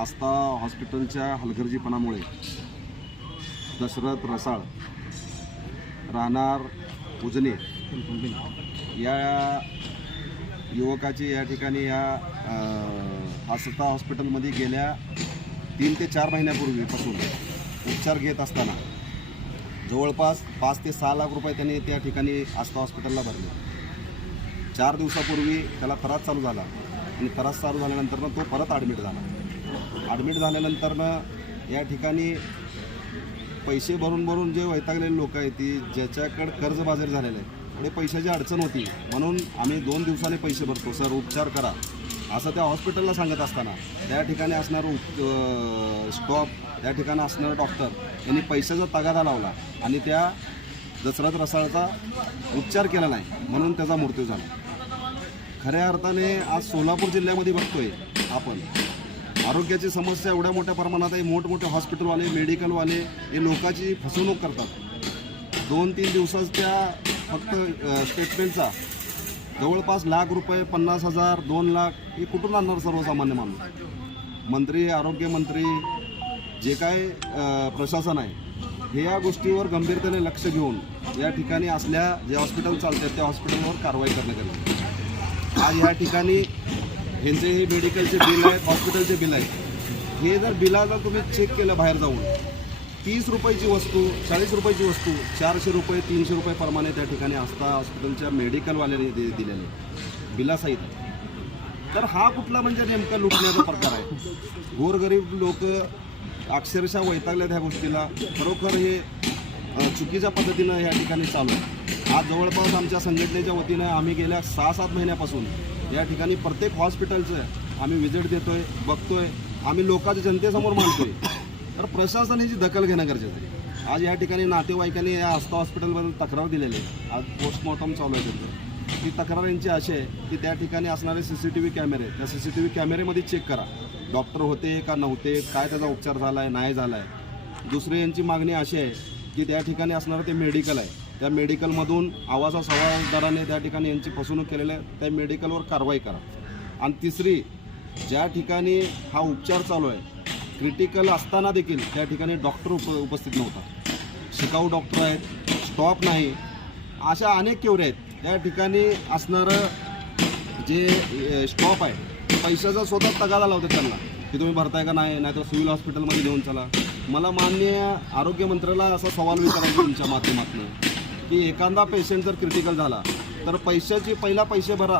आस्था हॉस्पिटलच्या हलगर्जीपणामुळे दशरथ रसाळ राहणार उजने या युवकाची या ठिकाणी या आस्था हॉस्पिटलमध्ये गेल्या तीन ते चार महिन्यापूर्वीपासून उपचार घेत असताना जवळपास पाच ते सहा लाख रुपये त्यांनी त्या ठिकाणी आस्था हॉस्पिटलला भरले. चार दिवसापूर्वी त्याला त्रास चालू झाला आणि त्रास चालू झाल्यानंतरनं तो परत ॲडमिट झाला. ॲडमिट झाल्यानंतरनं या ठिकाणी पैसे भरून भरून जे वैतागलेले लोक आहेत ती ज्याच्याकडे कर्जबाजारी झालेले आहे थोडे पैशाची अडचण होती. म्हणून आम्ही दोन दिवसाने पैसे भरतो. सर उपचार करा. असं त्या हॉस्पिटलला सांगत असताना त्या ठिकाणी असणारं उप स्टॉप त्या ठिकाणी असणारं डॉक्टर यांनी पैशाचा तगादा लावला आणि त्या दशरथ रसाळचा उपचार केला नाही म्हणून त्याचा मृत्यू झाला. खऱ्या अर्थाने आज सोलापूर जिल्ह्यामध्ये बघतोय आपण आरोग्याची समस्या एवढ्या मोठ्या प्रमाणात आहे. मोठमोठे हॉस्पिटलवाले मेडिकलवाले हे लोकांची फसवणूक करतात. दोन तीन दिवसात त्या फक्त स्टेटमेंटचा जवळपास लाख रुपये पन्नास हजार दोन लाख हे कुठून आणणार सर्वसामान्य माणूस? मंत्री आरोग्यमंत्री जे काय प्रशासन आहे हे या गोष्टीवर गंभीरतेने लक्ष घेऊन या ठिकाणी असल्या जे हॉस्पिटल चालतात त्या हॉस्पिटलवर कारवाई करण्यात आली आज या ठिकाणी ह्यांचे हे मेडिकलचे बिल आहेत हॉस्पिटलचे बिल आहेत हे जर बिलाला तुम्ही चेक केलं बाहेर जाऊन तीस रुपयाची वस्तू चाळीस रुपयाची वस्तू चारशे रुपये तीनशे रुपये प्रमाणे त्या ठिकाणी आस्था हॉस्पिटलच्या मेडिकलवाल्याने दे दिलेले बिलासहित. तर हा कुठला म्हणजे नेमका लुटण्याचा प्रकार आहे? गोरगरीब लोक अक्षरशः वैतागल्यात ह्या गोष्टीला. खरोखर हे चुकीच्या पद्धतीनं या ठिकाणी चालू आहे. आज जवळपास आमच्या संघटनेच्या वतीनं आम्ही गेल्या सहा सात महिन्यापासून या ठिकाणी प्रत्येक हॉस्पिटलचं आम्ही व्हिजिट देतोय बघतोय. आम्ही लोकांच्या जनतेसमोर मांडतोय. तर प्रशासन याची दखल घेणं गरजेचं आहे. आज या ठिकाणी नातेवाईकांनी या आस्था हॉस्पिटलबद्दल तक्रार दिलेली आहे. आज पोस्टमॉर्टम चालू आहे त्यांचं. ती तक्रार यांची अशी आहे की त्या ठिकाणी असणारे सी सी टी व्ही कॅमेरे त्या सी सी टी व्ही कॅमेरेमध्ये चेक करा. डॉक्टर होते का नव्हते काय त्याचा उपचार झाला आहे नाही झाला आहे दुसरी यांची मागणी अशी आहे की त्या ठिकाणी असणारं ते मेडिकल आहे. त्या मेडिकलमधून आवाजा सवा दराने त्या ठिकाणी यांची फसवणूक केलेल्या आहे. त्या मेडिकलवर कारवाई करा. आणि तिसरी ज्या ठिकाणी हा उपचार चालू आहे क्रिटिकल असताना देखील त्या ठिकाणी डॉक्टर उप उपस्थित नव्हता. शिकाऊ डॉक्टर आहेत स्टॉप नाही. अशा अनेक केवरे आहेत. त्या ठिकाणी असणारं जे स्टॉप आहे पैशाचा स्वतः तगादा लावतात त्यांना. की तुम्ही भरताय का नाही? नाहीतर सिव्हिल हॉस्पिटलमध्ये घेऊन चला. मला माननीय आरोग्यमंत्र्याला असा सवाल विचारायचा तुमच्या माध्यमातून. की एखादा पेशंट जर क्रिटिकल झाला तर पैशाची पहिला पैसे भरा.